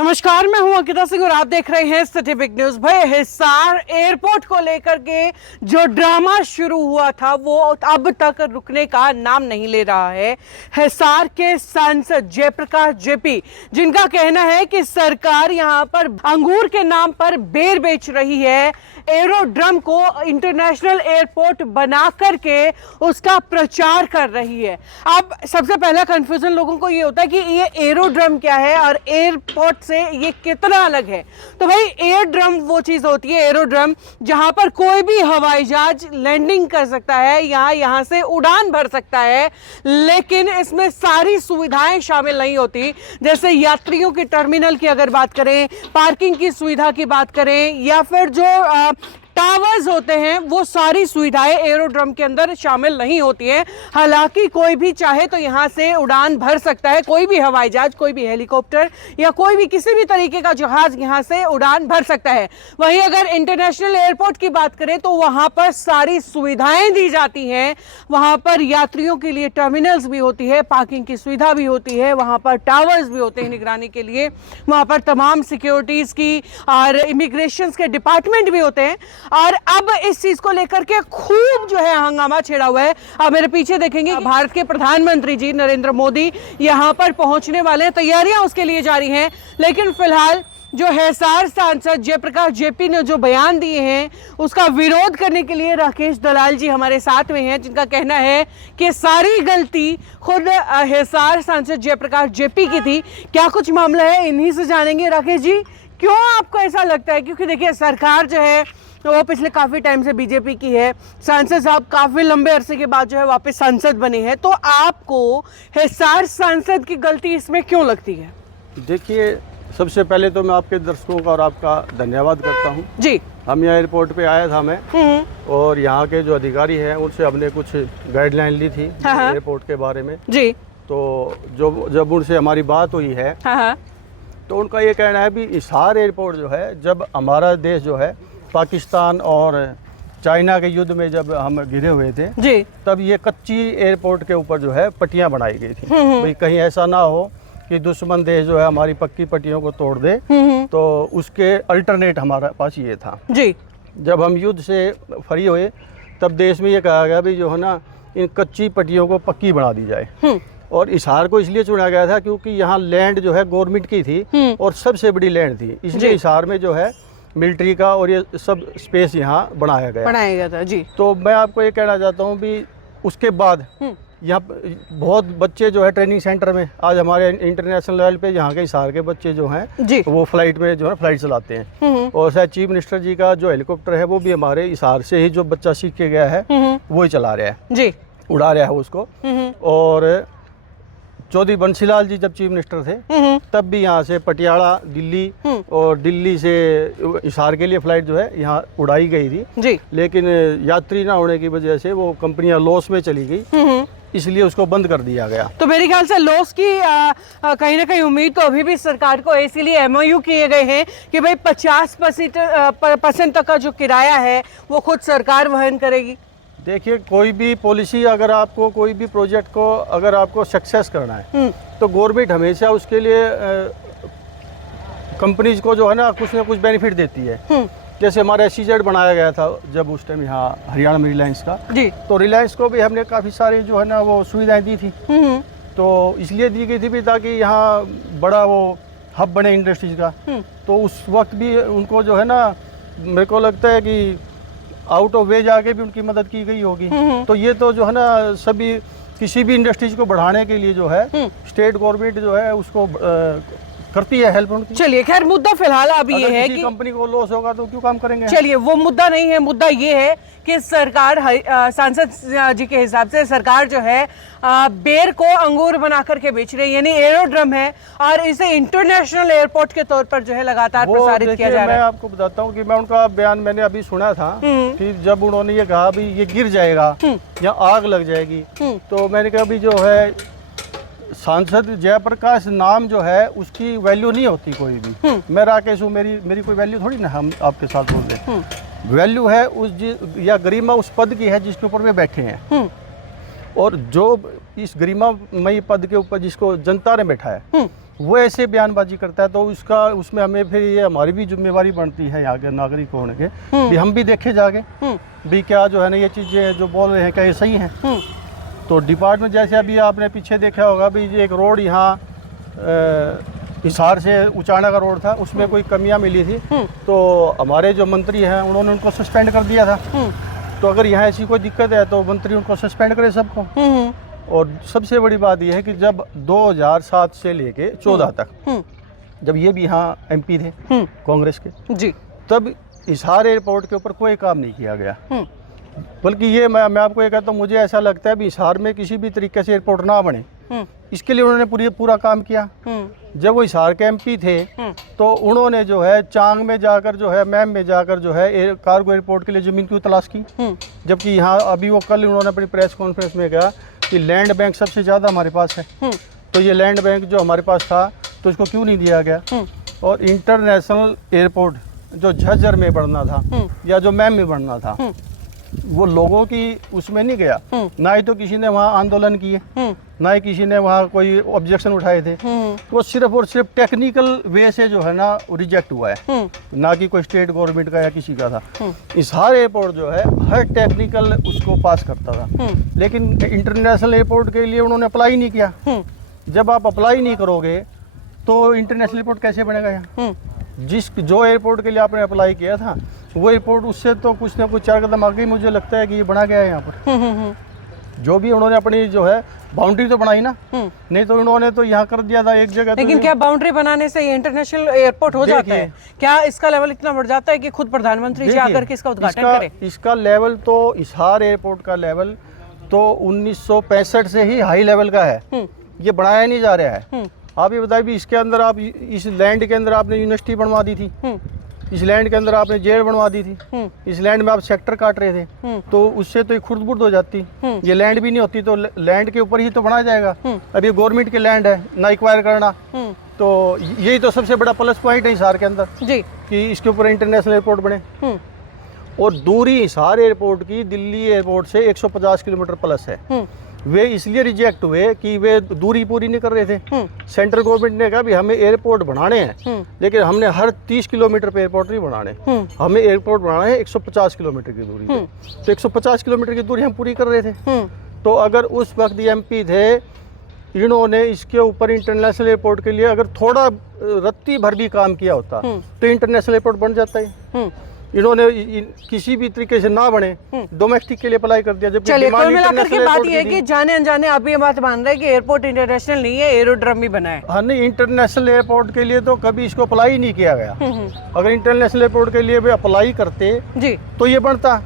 नमस्कार, मैं हूं अंकिता सिंह और आप देख रहे हैं सिटी बिग न्यूज। भाई, हिसार एयरपोर्ट को लेकर के जो ड्रामा शुरू हुआ था वो अब तक रुकने का नाम नहीं ले रहा है। हिसार के सांसद जयप्रकाश जेपी, जिनका कहना है कि सरकार यहां पर अंगूर के नाम पर बेर बेच रही है, एरोड्रम को इंटरनेशनल एयरपोर्ट बना करके उसका प्रचार कर रही है। अब सबसे पहला कंफ्यूजन लोगों को ये होता है कि ये एरोड्रम क्या है और एयरपोर्ट से ये कितना अलग है। तो भाई, एयरड्रम वो चीज होती है, एरोड्रम, जहां पर कोई भी हवाई जहाज लैंडिंग कर सकता है, यहां से उड़ान भर सकता है, लेकिन इसमें सारी सुविधाएं शामिल नहीं होती। जैसे यात्रियों की टर्मिनल की अगर बात करें, पार्किंग की सुविधा की बात करें, या फिर जो टावर्स होते हैं, वो सारी सुविधाएं एरोड्रम के अंदर शामिल नहीं होती हैं। हालांकि कोई भी चाहे तो यहां से उड़ान भर सकता है, कोई भी हवाई जहाज, कोई भी हेलीकॉप्टर या कोई भी किसी भी तरीके का जहाज यहां से उड़ान भर सकता है। वहीं अगर इंटरनेशनल एयरपोर्ट की बात करें तो वहां पर सारी सुविधाएं दी जाती हैं। वहां पर यात्रियों के लिए टर्मिनल्स भी होती है, पार्किंग की सुविधा भी होती है, वहां पर टावर्स भी होते हैं निगरानी के लिए, वहां पर तमाम सिक्योरिटीज की और इमिग्रेशन के डिपार्टमेंट भी होते हैं। और अब इस चीज को लेकर के खूब जो है हंगामा छेड़ा हुआ है। अब मेरे पीछे देखेंगे, भारत के प्रधानमंत्री जी नरेंद्र मोदी यहां पर पहुंचने वाले हैं, तैयारियां उसके लिए जारी हैं। लेकिन फिलहाल जो हिसार सांसद जयप्रकाश जेपी ने जो बयान दिए हैं, उसका विरोध करने के लिए राकेश दलाल जी हमारे साथ में हैं, जिनका कहना है कि सारी गलती खुद हिसार सांसद जयप्रकाश जेपी की थी। क्या कुछ मामला है, इन्हीं से जानेंगे। राकेश जी, क्यों आपको ऐसा लगता है? क्योंकि देखिए, सरकार जो है तो वो पिछले काफी टाइम से बीजेपी की है, सांसद साहब काफी लंबे अरसे के बाद जो है वापस सांसद बने हैं, तो आपको हिसार सांसद की गलती इसमें क्यों लगती है? देखिए, सबसे पहले तो मैं आपके दर्शकों का और आपका धन्यवाद करता हूं जी। हम यहाँ एयरपोर्ट पे आया था मैं, और यहाँ के जो अधिकारी हैं उनसे हमने कुछ गाइडलाइन ली थी एयरपोर्ट के बारे में जी। तो जब उनसे हमारी बात हुई है तो उनका ये कहना है कि हिसार एयरपोर्ट जो है, जब हमारा देश जो है पाकिस्तान और चाइना के युद्ध में जब हम घिरे हुए थे जी, तब ये कच्ची एयरपोर्ट के ऊपर जो है पट्टियां बनाई गई थी, भाई कहीं ऐसा ना हो कि दुश्मन देश जो है हमारी पक्की पट्टियों को तोड़ दे। तो उसके अल्टरनेट हमारे पास ये था जी। जब हम युद्ध से फ्री हुए तब देश में ये कहा गया भी जो है ना, इन कच्ची पट्टियों को पक्की बना दी जाए। और हिसार को इसलिए चुना गया था क्योंकि यहाँ लैंड जो है गवर्नमेंट की थी और सबसे बड़ी लैंड थी, इसलिए हिसार में जो है मिलिट्री का और ये सब स्पेस यहाँ बनाया गया था जी। तो मैं आपको ये कहना चाहता हूँ भी उसके बाद यहाँ बहुत बच्चे जो है ट्रेनिंग सेंटर में, आज हमारे इंटरनेशनल लेवल पे यहाँ के हिसार के बच्चे जो हैं वो फ्लाइट में जो है फ्लाइट चलाते हैं। और शायद चीफ मिनिस्टर जी का जो हेलीकॉप्टर है वो भी हमारे हिसार से ही जो बच्चा सीख के गया है वो ही चला रहा है जी, उड़ा रहा है उसको। और चौधरी बंसीलाल जी जब चीफ मिनिस्टर थे तब भी यहाँ से पटियाला, दिल्ली और दिल्ली से हिसार के लिए फ्लाइट जो है यहाँ उड़ाई गई थी जी। लेकिन यात्री ना होने की वजह से वो कंपनियां लॉस में चली गई, इसलिए उसको बंद कर दिया गया। तो मेरे ख्याल से लॉस की कहीं ना कहीं उम्मीद तो अभी भी सरकार को, इसीलिए एमओयू किए गए हैं कि भाई 50% तक का जो किराया है वो खुद सरकार वहन करेगी। देखिए, कोई भी पॉलिसी, अगर आपको कोई भी प्रोजेक्ट को अगर आपको सक्सेस करना है तो गवर्नमेंट हमेशा उसके लिए कंपनीज को जो है ना कुछ बेनिफिट देती है। जैसे हमारा SEZ बनाया गया था जब उस टाइम यहाँ हरियाणा में रिलायंस का जी, तो रिलायंस को भी हमने काफ़ी सारी जो है ना वो सुविधाएं दी थी। तो इसलिए दी गई थी भी ताकि यहाँ बड़ा वो हब बने इंडस्ट्रीज का। तो उस वक्त भी उनको जो है ना, मेरे को लगता है कि आउट ऑफ वे जाके भी उनकी मदद की गई होगी। तो ये तो जो है ना, सभी किसी भी इंडस्ट्रीज को बढ़ाने के लिए जो है स्टेट गवर्नमेंट जो है उसको करती है हेल्प उनकी। चलिए, खैर मुद्दा फिलहाल अब ये है कि कंपनी को लॉस होगा तो क्यों काम करेंगे। चलिए, वो मुद्दा नहीं है, मुद्दा ये है कि सरकार, सांसद जी के हिसाब से सरकार जो है बेर को अंगूर बना करके बेच रही है, यानी एरोड्रम है, और इसे इंटरनेशनल एयरपोर्ट के तौर पर जो है लगातार प्रसारित किया जा रहा है। मैं आपको बताता हूँ कि मैं उनका बयान मैंने अभी सुना था कि जब उन्होंने ये कहा भी ये गिर जाएगा या आग लग जाएगी, तो मैंने कहा भी जो है सांसद जयप्रकाश नाम जो है उसकी वैल्यू नहीं होती कोई भी। मैं राकेश हूँ, मेरी कोई वैल्यू थोड़ी ना हम आपके साथ बोल रहे। वैल्यू है उस या गरिमा उस पद की है जिसके ऊपर वे बैठे हैं, और जो इस गरिमामयी पद के ऊपर जिसको जनता ने बैठा है वो ऐसे बयानबाजी करता है तो उसमें हमें फिर ये हमारी भी जिम्मेवारी बनती है यहाँ के नागरिक होने के भी हम भी देखे जाके भी क्या जो है ना ये चीज़ें जो बोल रहे हैं क्या ये सही हैं। तो डिपार्टमेंट जैसे अभी आपने पीछे देखा होगा भी ये एक रोड यहाँ हिसार से उचाना का रोड था, उसमें कोई कमियां मिली थी तो हमारे जो मंत्री हैं उन्होंने उनको सस्पेंड कर दिया था। तो अगर यहाँ ऐसी कोई दिक्कत है तो मंत्री उनको सस्पेंड करे सबको। और सबसे बड़ी बात यह है कि जब 2007 से लेके 14 तक जब ये भी यहाँ एमपी थे कांग्रेस के जी, तब हिसार एयरपोर्ट के ऊपर कोई काम नहीं किया गया। बल्कि ये मैं आपको ये कहता हूँ, मुझे ऐसा लगता है भी हिसार में किसी भी तरीके से एयरपोर्ट ना बने, इसके लिए उन्होंने पूरा काम किया। जब वो हिसार के एमपी थे तो उन्होंने जो है चांग में जाकर जो है मैम में जाकर जो है कार्गो एयरपोर्ट के लिए ज़मीन की तलाश की। जबकि यहाँ अभी वो कल उन्होंने अपनी प्रेस कॉन्फ्रेंस में कहा कि लैंड बैंक सबसे ज़्यादा हमारे पास है। तो ये लैंड बैंक जो हमारे पास था तो इसको क्यों नहीं दिया गया। और इंटरनेशनल एयरपोर्ट जो झज्जर में बनना था या जो मैम में बनना था वो लोगों की उसमें नहीं गया। ना ही तो किसी ने वहाँ आंदोलन किए, ना ही किसी ने वहाँ कोई ऑब्जेक्शन उठाए थे। वो सिर्फ और सिर्फ टेक्निकल वे से जो है ना रिजेक्ट हुआ है, ना कि कोई स्टेट गवर्नमेंट का या किसी का था। हिसार एयरपोर्ट जो है हर टेक्निकल उसको पास करता था, लेकिन इंटरनेशनल एयरपोर्ट के लिए उन्होंने अप्लाई नहीं किया। जब आप अप्लाई नहीं करोगे तो इंटरनेशनल एयरपोर्ट कैसे बनेगा यहाँ। जो एयरपोर्ट के लिए आपने अप्लाई किया था वो एयरपोर्ट उससे तो कुछ ना कुछ 4 कदम आगे मुझे लगता है कि ये बना गया है यहाँ पर। जो भी उन्होंने अपनी जो है बाउंड्री तो बनाई ना, नहीं तो उन्होंने तो यहाँ कर दिया था एक जगह। लेकिन क्या बाउंड्री बनाने से ये इंटरनेशनल एयरपोर्ट हो जाता है? क्या इसका लेवल इतना बढ़ जाता है कि खुद प्रधानमंत्री जी आकर के इसका उद्घाटन करें? इसका लेवल तो हिसार एयरपोर्ट का लेवल तो 1965 से ही हाई लेवल का है, ये बढ़ाया नहीं जा रहा है। आप ये बताइए भी इसके अंदर आप इस लैंड के अंदर आपने यूनिवर्सिटी बनवा दी थी, इस लैंड के अंदर आपने जेल बनवा दी थी, इस लैंड में आप सेक्टर काट रहे थे तो उससे तो खुर्द बुर्द हो जाती। ये लैंड भी नहीं होती तो लैंड के ऊपर ही तो बनाया जाएगा। अब ये गवर्नमेंट के लैंड है ना एक्वायर करना, तो यही तो सबसे बड़ा प्लस पॉइंट है हिसार के अंदर जी कि इसके ऊपर इंटरनेशनल एयरपोर्ट बने। और दूरी हिसार एयरपोर्ट की दिल्ली एयरपोर्ट से 150 किलोमीटर प्लस है। वे इसलिए रिजेक्ट हुए कि वे दूरी पूरी नहीं कर रहे थे। सेंट्रल गवर्नमेंट ने कहा भी हमें एयरपोर्ट बनाने हैं, लेकिन हमने हर 30 किलोमीटर पे एयरपोर्ट नहीं बनाने, हमें एयरपोर्ट बनाना है 150 किलोमीटर की दूरी पे। तो 150 किलोमीटर की दूरी हम पूरी कर रहे थे। तो अगर उस वक्त एमपी थे, इन्होंने इसके ऊपर इंटरनेशनल एयरपोर्ट के लिए अगर थोड़ा रत्ती भर भी काम किया होता तो इंटरनेशनल एयरपोर्ट बन जाता है। इन्होंने किसी भी तरीके से ना बने, डोमेस्टिक के लिए अप्लाई कर दिया। जब चलिए, कुल मिलाकर के बात ये है कि जाने अनजाने आप ये बात मान रहे हैं कि एयरपोर्ट इंटरनेशनल नहीं है, एरोड्रम ही बना है। हाँ नहीं, इंटरनेशनल एयरपोर्ट के लिए तो कभी इसको अप्लाई नहीं किया गया। अगर इंटरनेशनल एयरपोर्ट के लिए भी अप्लाई करते जी तो ये बनता।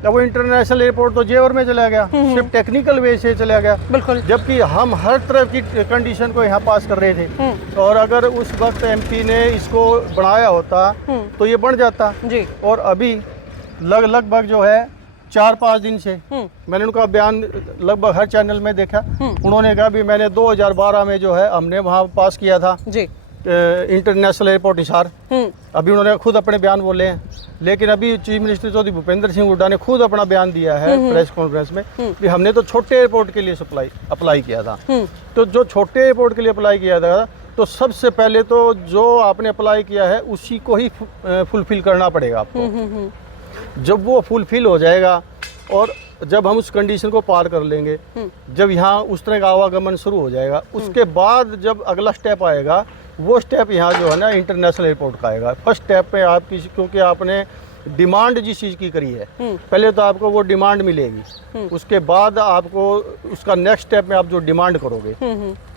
जब वो इंटरनेशनल एयरपोर्ट तो जेवर में चला गया, सिर्फ टेक्निकल वे से चला गया। बिल्कुल, जबकि हम हर तरह की कंडीशन को यहाँ पास कर रहे थे। और अगर उस वक्त एमपी ने इसको बढ़ाया होता तो ये बढ़ जाता जी। और अभी लगभग जो है 4-5 दिन से मैंने उनका बयान लगभग हर चैनल में देखा। उन्होंने कहा भी मैंने 2012 में जो है हमने वहाँ पास किया था जी इंटरनेशनल एयरपोर्ट हिसार। अभी उन्होंने खुद अपने बयान बोले हैं, लेकिन अभी चीफ मिनिस्टर चौधरी भूपेंद्र सिंह हुड्डा ने खुद अपना बयान दिया है प्रेस कॉन्फ्रेंस में कि हमने तो छोटे एयरपोर्ट के लिए अप्लाई किया था। तो जो छोटे एयरपोर्ट के लिए अप्लाई किया था तो सबसे पहले तो जो आपने अप्लाई किया है उसी को ही फुलफिल करना पड़ेगा आपको। जब वो फुलफिल हो जाएगा और जब हम उस कंडीशन को पार कर लेंगे, जब यहाँ उस तरह का आवागमन शुरू हो जाएगा, उसके बाद जब अगला स्टेप आएगा वो स्टेप यहाँ जो है ना इंटरनेशनल एयरपोर्ट का आएगा। फर्स्ट स्टेप पे आप क्योंकि आपने डिमांड जिस चीज़ की करी है पहले तो आपको वो डिमांड मिलेगी, उसके बाद आपको उसका नेक्स्ट स्टेप में आप जो डिमांड करोगे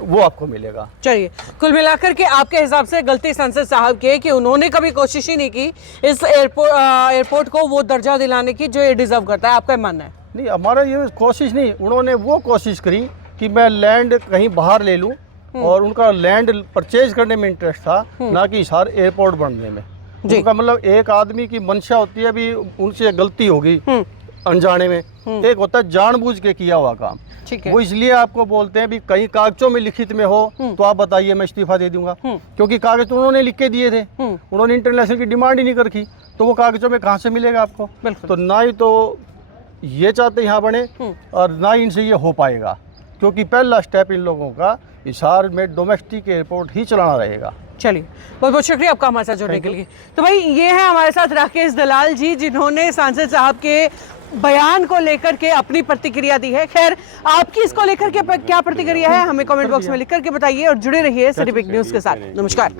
वो आपको मिलेगा। चलिए, कुल मिलाकर के आपके हिसाब से गलती संसद साहब की है कि उन्होंने कभी कोशिश ही नहीं की इस एयरपोर्ट को वो दर्जा दिलाने की जो ये डिजर्व करता है। आपका मानना है? नहीं, हमारा ये कोशिश नहीं, उन्होंने वो कोशिश करी कि मैं लैंड कहीं बाहर ले लूँ और उनका लैंड परचेज करने में इंटरेस्ट था, ना कि हिसार एयरपोर्ट बनने में। उनका मतलब एक आदमी की मंशा होती है, अभी उनसे गलती होगी अनजाने में, एक होता है जानबूझ के किया हुआ काम। वो इसलिए आपको बोलते हैं भी कहीं कागजों में लिखित में हो तो आप बताइए मैं इस्तीफा दे दूंगा, क्योंकि कागज तो उन्होंने लिख के दिए थे, उन्होंने इंटरनेशनल की डिमांड ही नहीं कर रखी, तो वो कागजों में कहाँ से मिलेगा आपको। तो ना ही तो ये चाहते यहाँ बने और ना ही इनसे ये हो पाएगा। क्योंकि पहला स्टेप इन लोगों का हिसार में डोमेस्टिक एयरपोर्ट ही चलाना रहेगा। चलिए, बहुत बहुत शुक्रिया आपका हमारे साथ जुड़ने के लिए। तो भाई ये है हमारे साथ राकेश दलाल जी, जिन्होंने सांसद साहब के बयान को लेकर के अपनी प्रतिक्रिया दी है। खैर, आपकी इसको लेकर के क्या प्रतिक्रिया है हमें कमेंट बॉक्स में लिख करके बताइए और जुड़े रहिए सिटी बिग न्यूज़ के साथ। नमस्कार।